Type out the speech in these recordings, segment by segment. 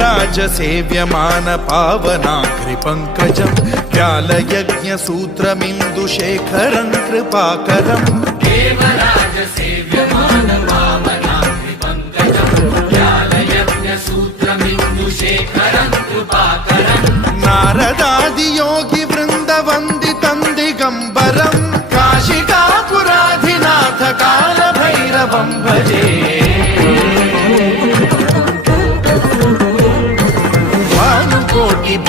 देवराज सेव्यमान पावनाग्रिपङ्कजं व्यालयज्ञसूत्रमिन्दुशेखरं कृपाकरं देवराज सेव्यमान पावनाग्रिपङ्कजं व्यालयज्ञसूत्रमिन्दुशेखरं कृपाकरं नारदादियोगिवृन्दवन्दितं दिगम्बरं काशिकापुराधिनाथ कालभैरवं भजे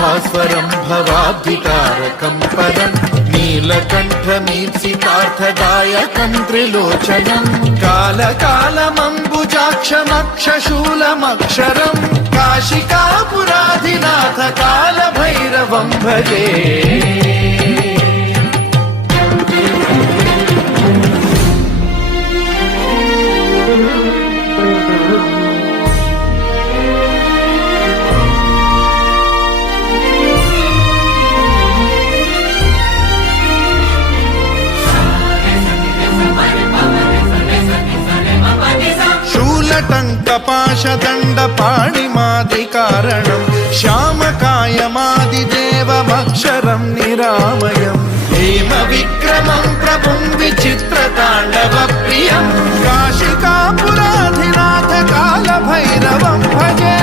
भास्वरं भवाब्धितारकं परं नीलकण्ठमीप्सितार्थदायकं त्रिलोचनं कालकालमम्बुजाक्षमक्षशूलमक्षरं काशिकापुराधिनाथ कालभैरवं भजे टङ्कपाशदण्डपाणिमादिकारणं श्यामकायमादिदेवमक्षरं निरामयं हेमविक्रमं प्रभुं विचित्रताण्डवप्रियं काशिकापुराधिनाथ कालभैरवं भजे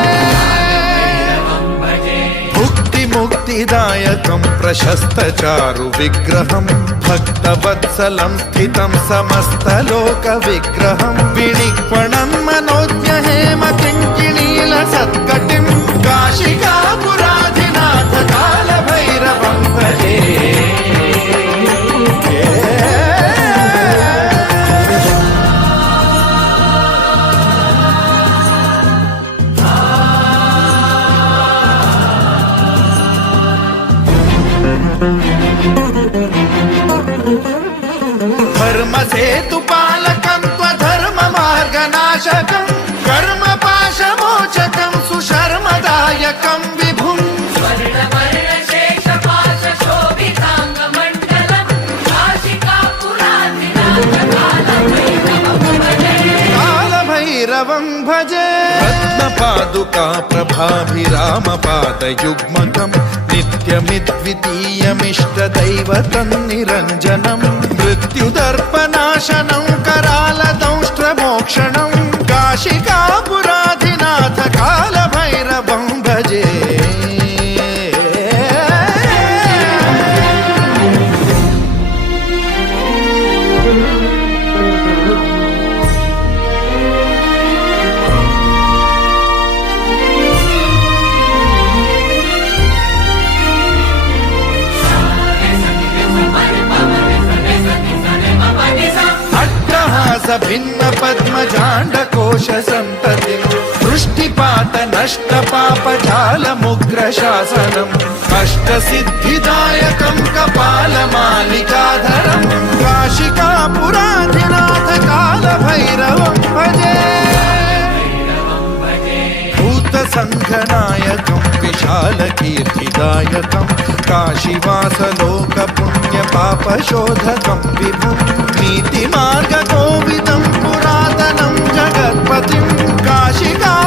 मुक्तिदायकं प्रशस्तचारुविग्रहं भक्तवत्सलं स्थितं समस्तलोकविग्रहं विनिक्वणं मनोज्ञहेमकिङ्किणीलसत्कटिं काशिकापुराधिनाथ कालभैरवं भजे धर्मसेतुपालकं त्वधर्ममार्गनाशकं कर्मपाशमोचकं सुशर्मदायकं विभुं स्वर्णवर्णशेषपाशशोभिताङ्गमण्डलं काशिकापुराधिनाथ कालभैरवं भजे रत्नपादुका प्रभाभिरामपादयुग्मकं नित्यमिद्वितीयमिष्टदैवतं निरञ्जनं मृत्युदर्पनाशनं करालदंष्ट्रमोक्षणं काशिकापुराधिनाथ कालभैरवं भजे भिन्न पद्मजाण्डकोश सन्ततिं वृष्टिपात नष्ट पापजालमुग्रशासनम् अष्टसिद्धिदायकं कपालमालिकाधरं काशिकापुराधिनाथ कालभैरवं भजे भूतसङ्घनायकं विशालकीर्तिदायकं काशीवासलोकपुण्यपापशोधकं विभुं नीतिमार्गकोविदं पुरातनं जगत्पतिं काशिका